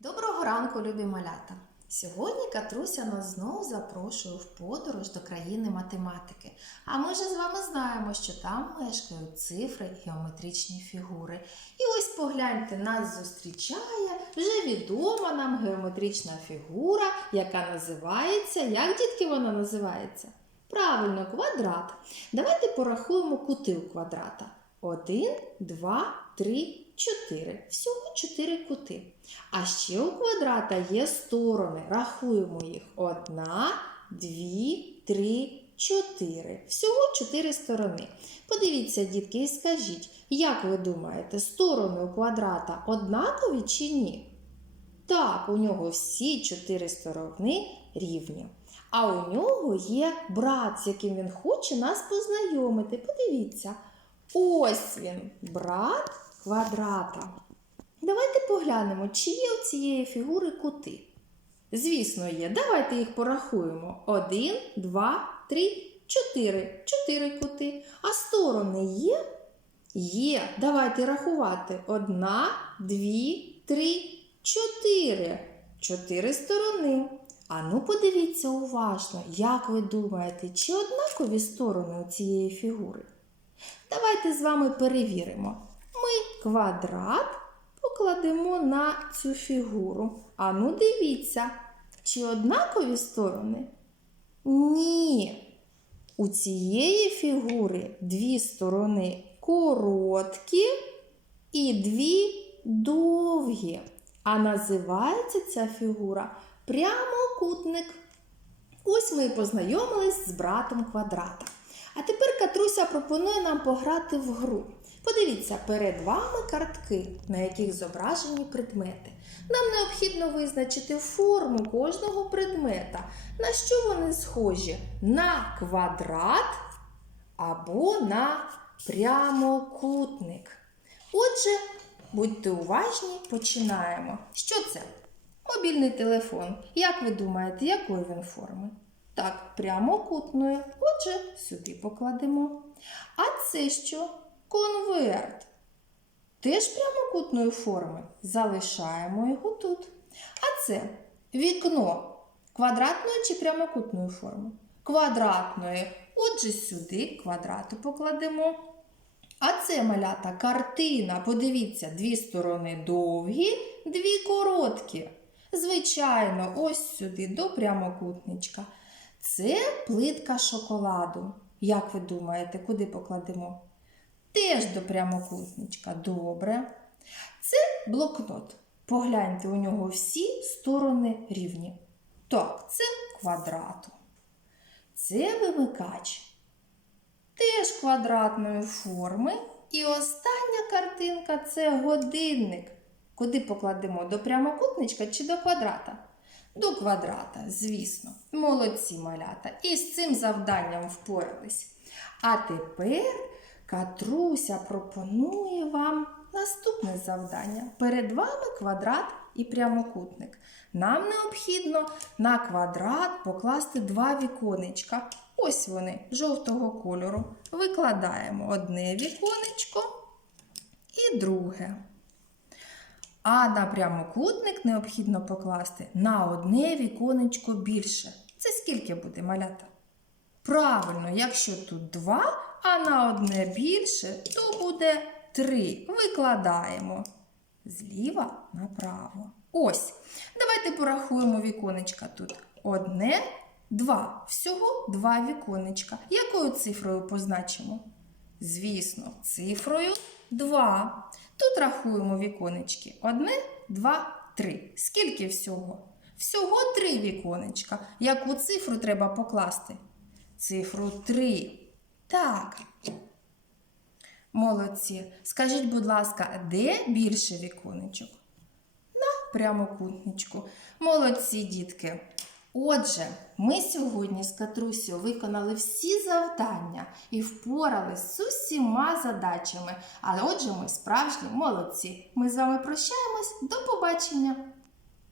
Доброго ранку, любі малята! Сьогодні Катруся нас знову запрошує в подорож до країни математики. А ми ж з вами знаємо, що там мешкають цифри, геометричні фігури. І ось погляньте, нас зустрічає вже відома нам геометрична фігура, яка називається. Як дітки вона називається? Правильно, квадрат. Давайте порахуємо кути у квадрата. Один, два, три, чотири. Всього чотири кути. А ще у квадрата є сторони. Рахуємо їх. Одна, дві, три, чотири. Всього чотири сторони. Подивіться, дітки, і скажіть, як ви думаєте, сторони у квадрата однакові чи ні? Так, у нього всі чотири сторони рівні. А у нього є брат, з яким він хоче нас познайомити. Подивіться. Ось він, брат квадрата. Давайте поглянемо, чи є у цієї фігури кути. Звісно, є. Давайте їх порахуємо. Один, два, три, чотири. Чотири кути. А сторони є? Є. Давайте рахувати. Одна, дві, три, чотири. Чотири сторони. А ну подивіться уважно, як ви думаєте, чи однакові сторони у цієї фігури? Давайте з вами перевіримо. Квадрат покладемо на цю фігуру. А ну дивіться, чи однакові сторони? Ні. У цієї фігури дві сторони короткі і дві довгі. А називається ця фігура прямокутник. Ось ми і познайомились з братом квадрата. А тепер Катруся пропонує нам пограти в гру. Подивіться, перед вами картки, на яких зображені предмети. Нам необхідно визначити форму кожного предмета. На що вони схожі? На квадрат або на прямокутник. Отже, будьте уважні, починаємо. Що це? Мобільний телефон. Як ви думаєте, якої він форми? Так, прямокутної. Отже, сюди покладемо. А це що? Конверт. Теж прямокутної форми. Залишаємо його тут. А це вікно квадратної чи прямокутної форми? Квадратної. Отже, сюди квадрату покладемо. А це малята картина. Подивіться, дві сторони довгі, дві короткі. Звичайно, ось сюди до прямокутничка. Це плитка шоколаду. Як ви думаєте, куди покладемо? Теж до прямокутничка. Добре. Це блокнот. Погляньте, у нього всі сторони рівні. Так, це квадрату. Це вимикач. Теж квадратної форми. І остання картинка це годинник. Куди покладемо? До прямокутничка чи до квадрата? До квадрата, звісно. Молодці малята. І з цим завданням впорались. А тепер Катруся пропонує вам наступне завдання. Перед вами квадрат і прямокутник. Нам необхідно на квадрат покласти два віконечка. Ось вони жовтого кольору. Викладаємо одне віконечко і друге. А на прямокутник необхідно покласти на одне віконечко більше. Це скільки буде малята? Правильно, якщо тут два, а на одне більше, то буде три. Викладаємо зліва направо. Ось. Давайте порахуємо віконечка тут. Одне, два. Всього два віконечка. Якою цифрою позначимо? Звісно, цифрою 2. Тут рахуємо віконечки. Одне, два, три. Скільки всього? Всього три віконечка. Яку цифру треба покласти? Цифру 3. Так. Молодці. Скажіть, будь ласка, де більше віконечок? На прямокутничку. Молодці, дітки. Отже, ми сьогодні з Катрусю виконали всі завдання і впорались з усіма задачами. А отже, ми справжні молодці. Ми з вами прощаємось. До побачення!